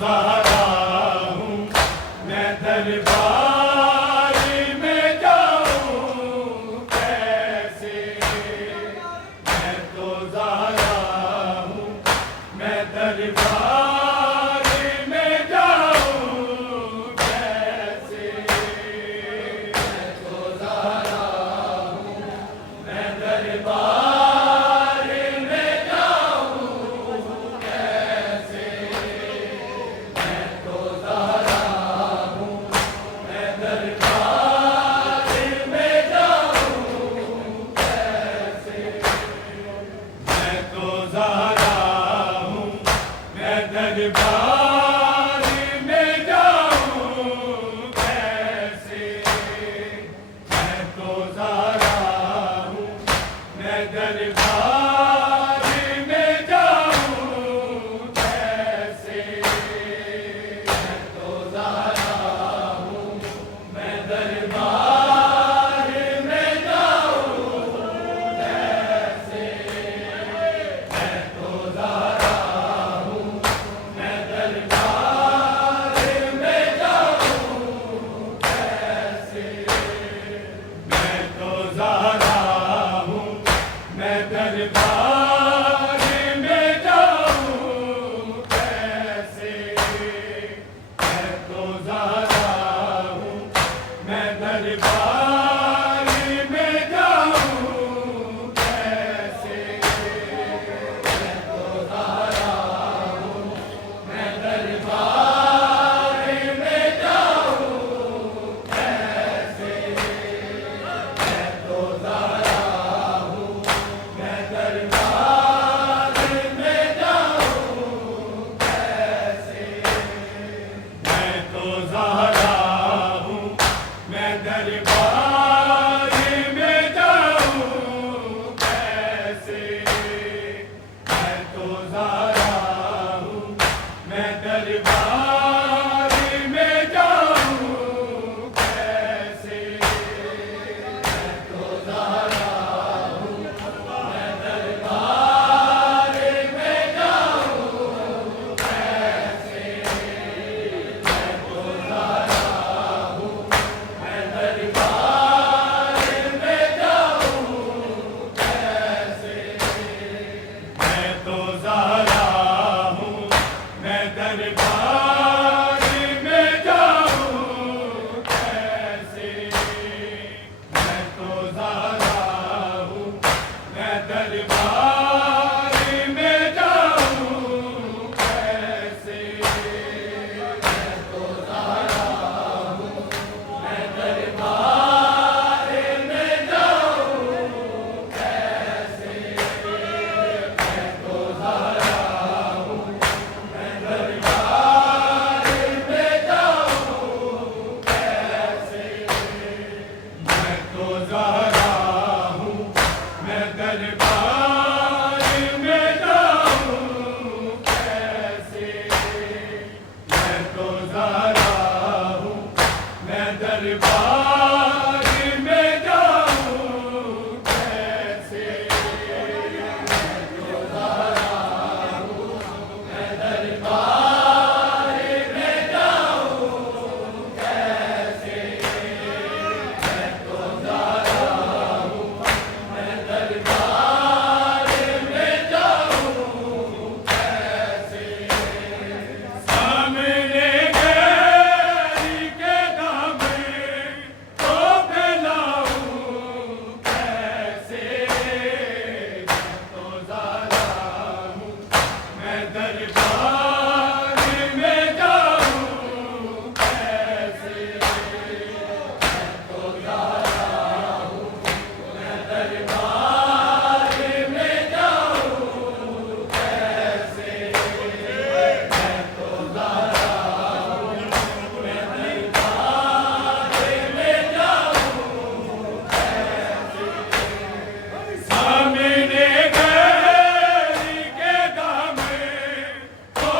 ज़हरा हूँ, मैं दरबार में जाऊँ कैसे। मैं तो ज़हरा हूँ, मैं दरबार में जाऊँ कैसे। मैं तो ज़हरा हूँ, मैं दरबार में जाऊँ कैसे। मैं तो ज़हरा हूँ, मैं दरबार में जाऊँ कैसे। मैं तो ज़हरा हूँ, मैं दरबार में जाऊँ कैसे। मैं तो ज़हरा हूँ, मैं दरबार में जाऊँ कैसे। मैं तो ज़हरा हूँ, मैं दरबार में जाऊँ कैसे। मैं तो ज़हरा हूँ, मैं दरबार में जाऊँ कैसे। मैं तो ज़हरा हूँ, मैं दरबार में जाऊँ कैसे। मैं तो ज़हरा हूँ, मैं दरबार में जाऊँ कैसे। मैं तो ज़हरा हूँ, मैं दरबार में जाऊँ कैसे। मैं तो ज़हरा हूँ, मैं दरबार में जाऊँ कैसे। मैं तो ज़हरा हूँ, मैं दरबार में जाऊँ कैसे। मैं तो ज़हरा हूँ, मैं दरबार में जाऊँ कैसे। मैं तो ज़हरा हूँ, मैं दरबार में जाऊँ कैसे। मैं तो ज़हरा हूँ, मैं दरबार में जाऊँ कैसे। मैं तो ज़हरा हूँ, मैं दरबार में जाऊँ कैसे। मैं तो ज़हरा हूँ, मैं दरबार में जाऊँ कैसे। मैं तो ज़हरा हूँ, मैं दरबार में जाऊँ कैसे। मैं तो ज़हरा हूँ, मैं दरबार में जाऊँ कैसे। मैं तो ज़हरा हूँ, मैं दरबार में जाऊँ कैसे। मैं तो ज़हरा हूँ, मैं दरबार में जाऊँ कैसे। मैं तो ज़हरा हूँ, मैं दरबार में जाऊँ कैसे। मैं तो ज़हरा हूँ, मैं दरबार में जाऊँ कैसे। सामने गैरी के दामन को फैलाऊँ कैसे। मैं तो ज़हरा हूँ, मैं दरबार में जाऊँ कैसे। मैं तो ज़हरा हूँ, मैं दरबार में जाऊँ कैसे। मैं तो ज़हरा हूँ, मैं दरबार में जाऊँ कैसे। सामने गैरी के दामन को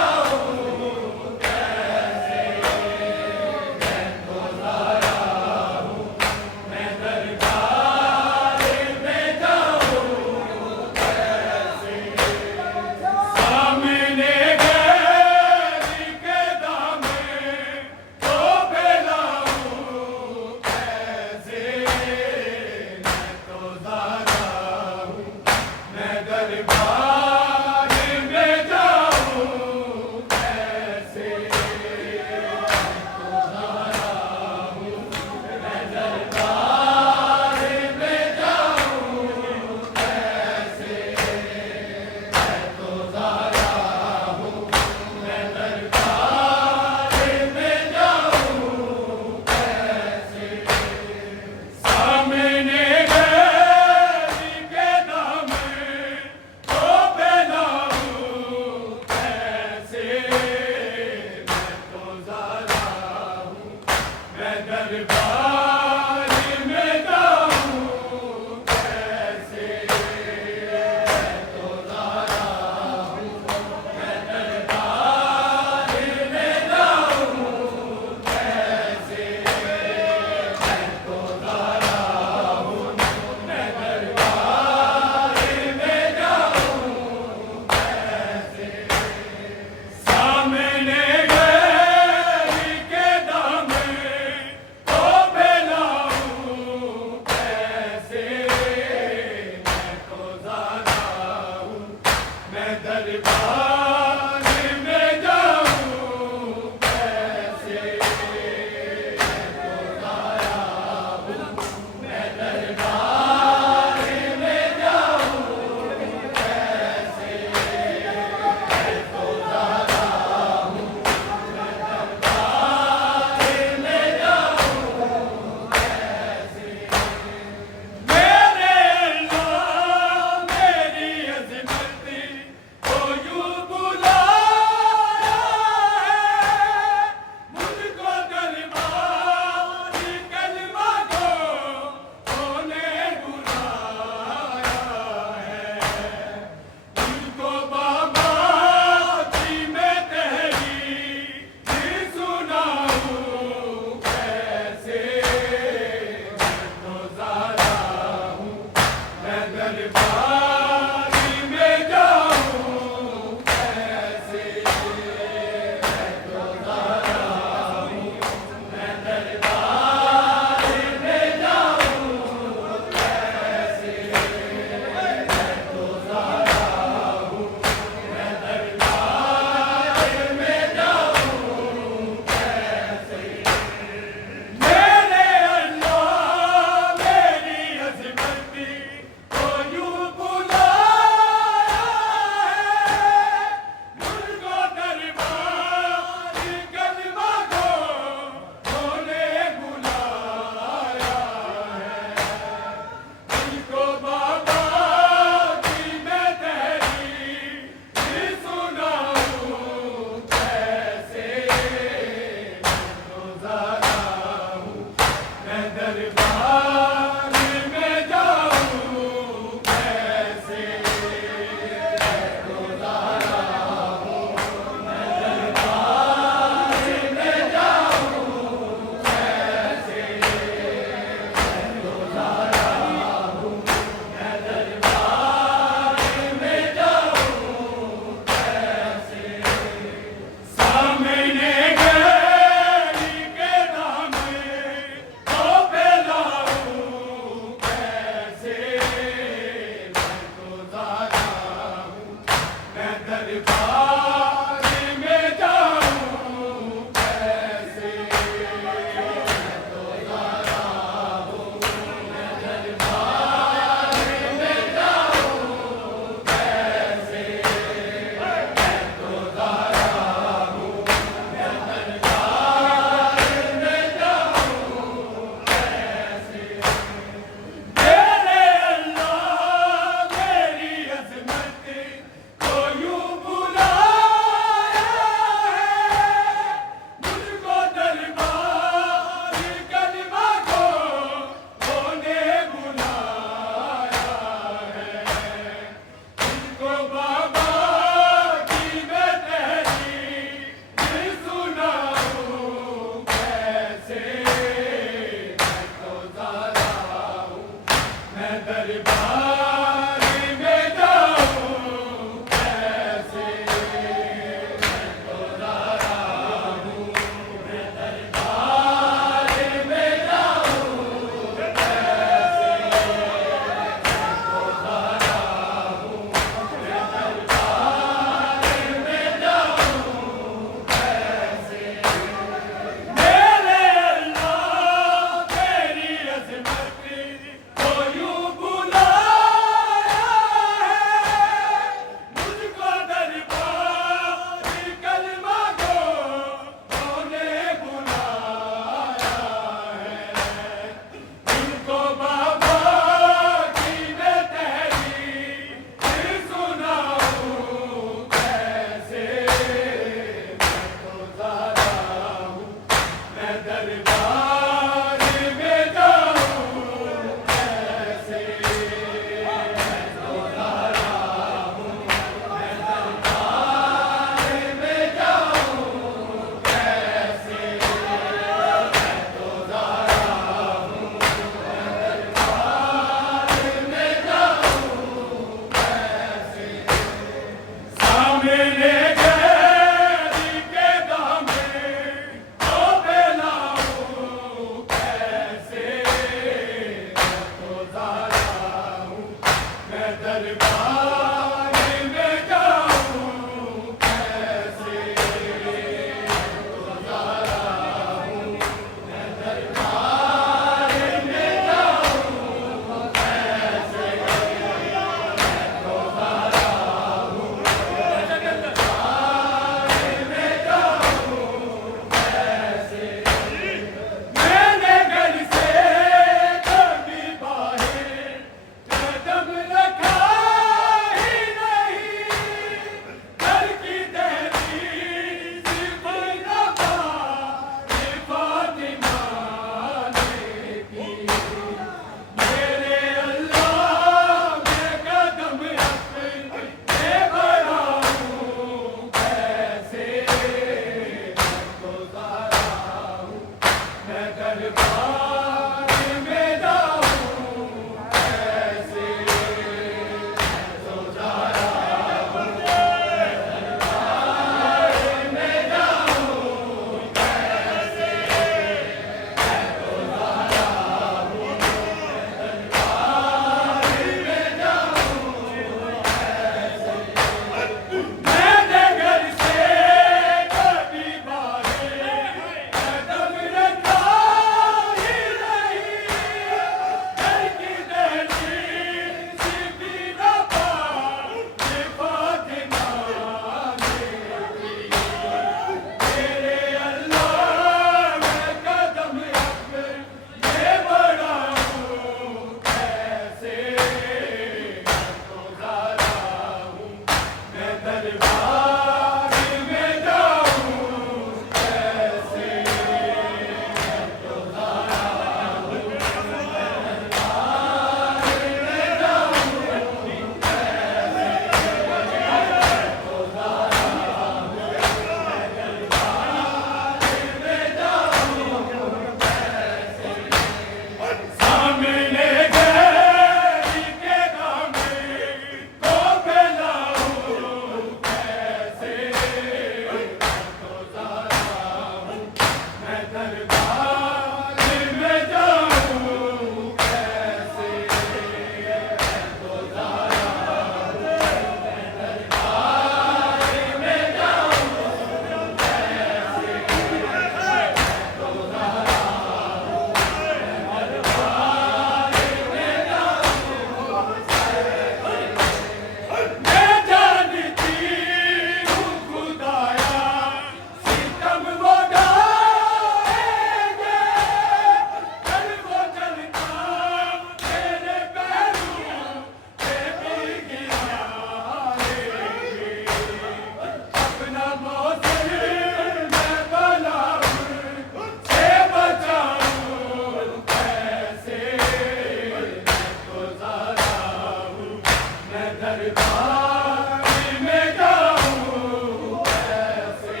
दरबार में जाऊं कैसे,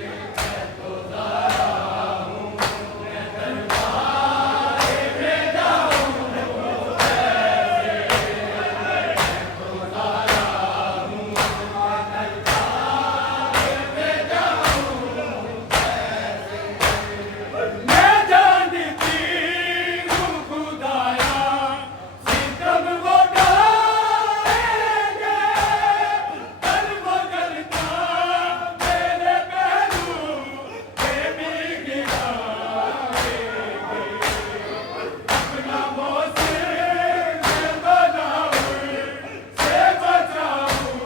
मैं तो ज़ारा हूँ, मैं दरबार में जाऊं कैसे, मैं तो ज़ारा हूँ, मैं दरबार में जाऊं कैसे। मैं जानती हूँ खुदाया सितम वो ढाएंगे, कल वो जलता मेरे पहलू पे भी गिराएंगे। अपना मोहसिन मैं बनाऊं से बचाऊं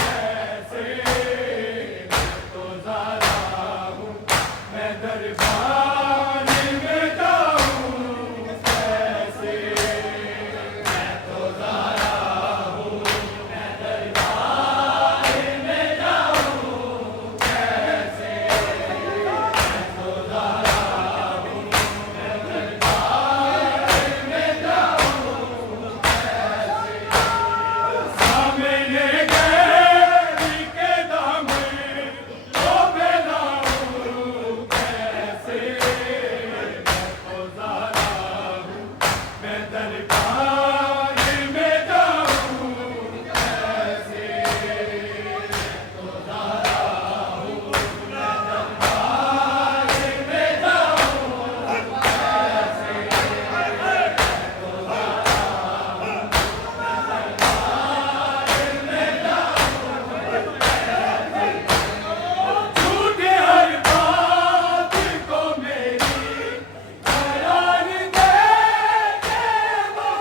कैसे, मैं तो ज़ारा हूँ, मैं दरबार में जाऊं कैसे, मैं तो ज़ारा हूँ, मैं दरबार में जाऊं कैसे, मैं तो ज़ारा हूँ, मैं दरबार में जाऊं कैसे। सामने गैरी के दामन तो फैलाऊं कैसे, मैं तो ज़ारा हूँ, मैं दरबार में जाऊं कैसे, मैं तो ज़ारा हूँ, मैं दरबार में जाऊं कैसे, मैं तो ज़ारा हूँ, मैं दरबार में जाऊं कैसे। झूठे हर बात को मेरी करार देंगे वो,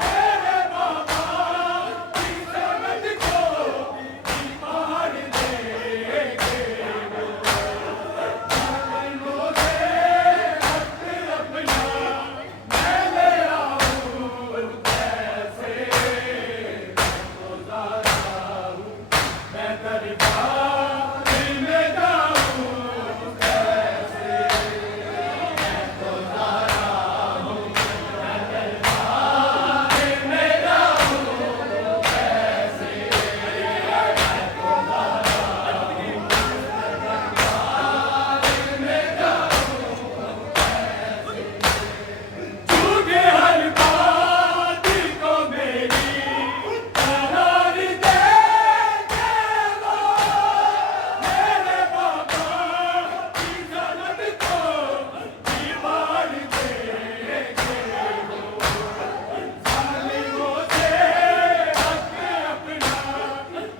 मेरे बाबा की समझ को भी मार देंगे वो। जालिमों से हक अपना मैं ले आऊं कैसे, मैं तो ज़ारा हूँ, मैं दरबार में जाऊं कैसे, मैं तो ज़ारा हूँ, मैं दरबार में जाऊं कैसे, मैं तो ज़ारा हूँ, मैं दरबार में जाऊं कैसे। झूठे हर बात को मेरी करार देंगे वो, मेरे बाबा की जन्नत को दीवार देंगे वो। जालिमों से हक अपना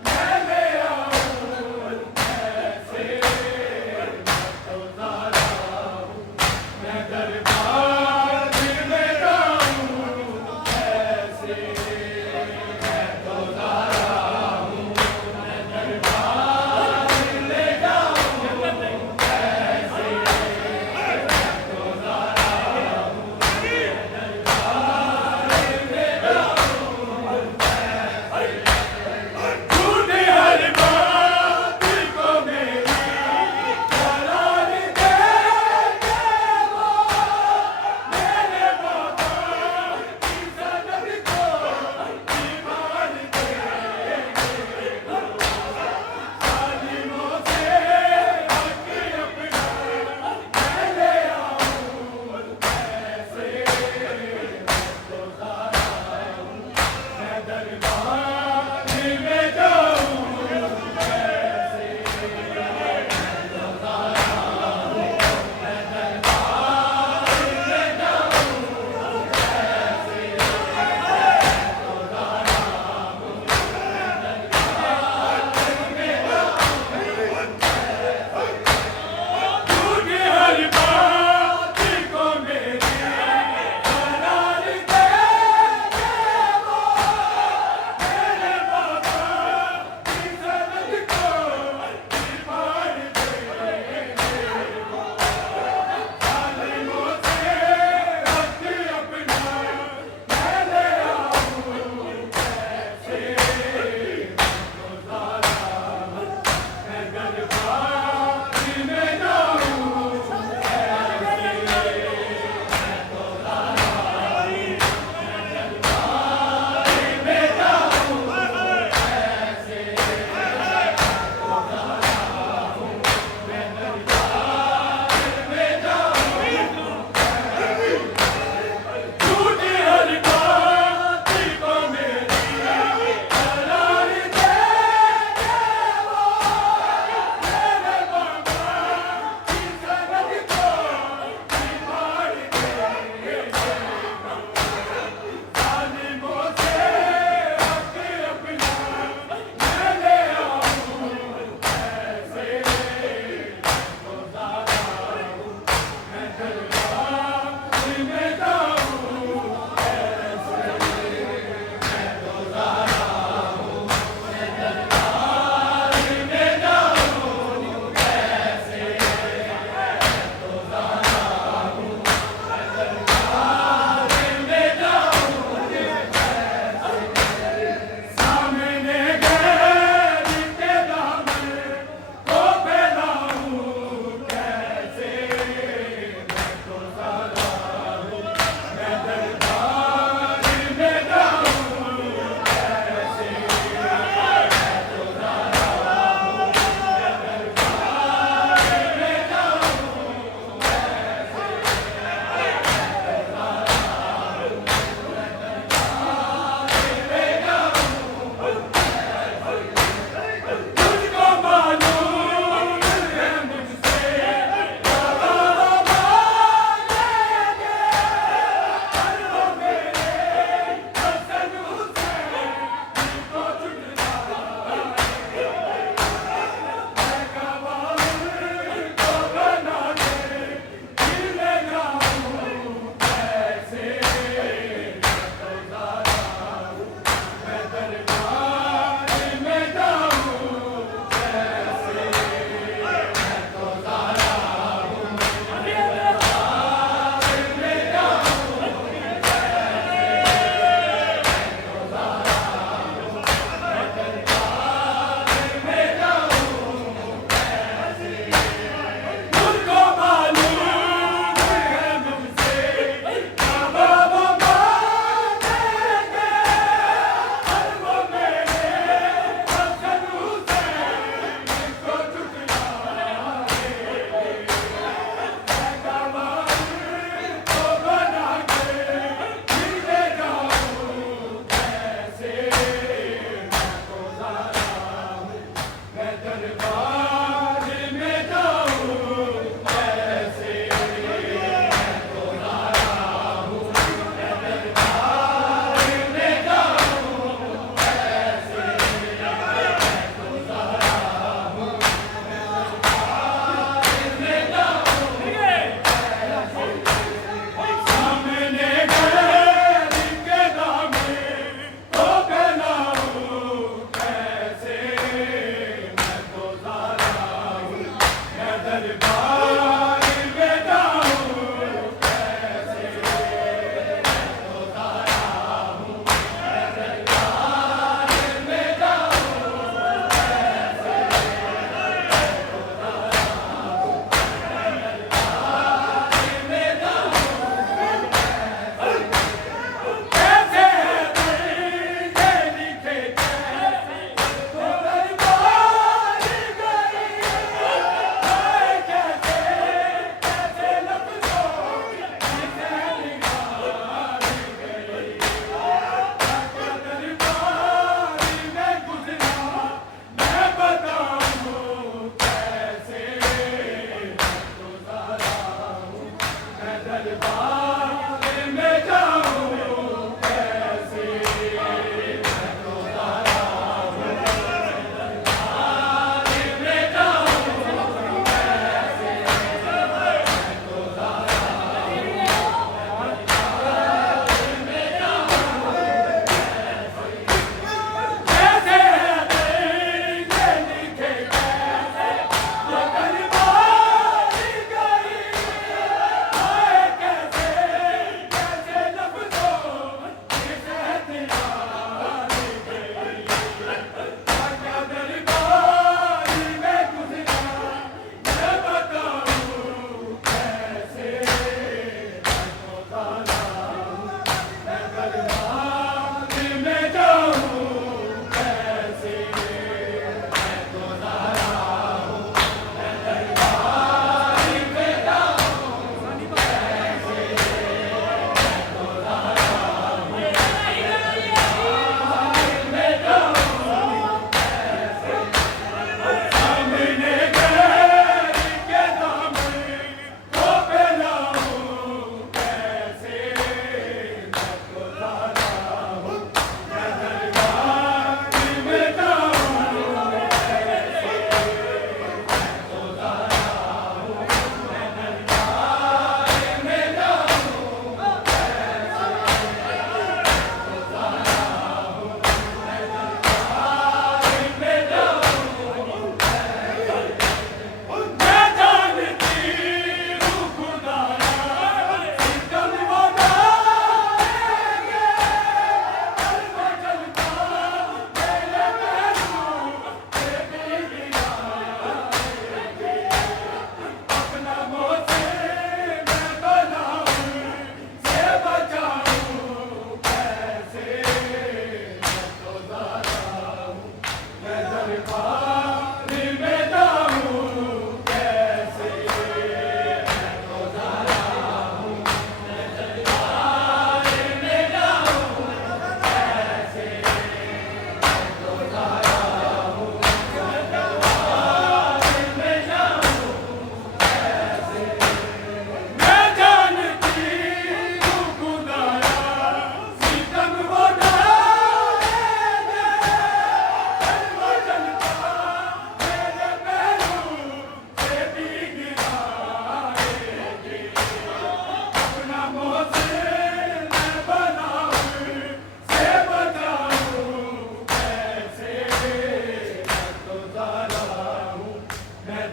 मैं ले आऊं कैसे, मैं तो ज़ारा हूँ, मैं दरबार में जाऊं कैसे, मैं तो ज़ारा हूँ, मैं दरबार में जाऊं कैसे, मैं तो ज़ारा हूँ, मैं दरबार में जाऊं कैसे। झूठे हर बात को मेरी करार देंगे वो, मेरे बाबा की जन्नत को दीवार देंगे वो। जालिमों से हक अपना मैं ले आऊं कैसे, मैं तो ज़ारा हूँ, मैं दरबार में जाऊं कैसे, मैं तो ज़ारा हूँ, मैं दरबार में जाऊं कैसे, मैं तो ज़ारा हूँ, मैं दरबार में जाऊं कैसे। झूठे हर बात को मेरी करार देंगे वो, मेरे बाबा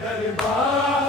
दरबार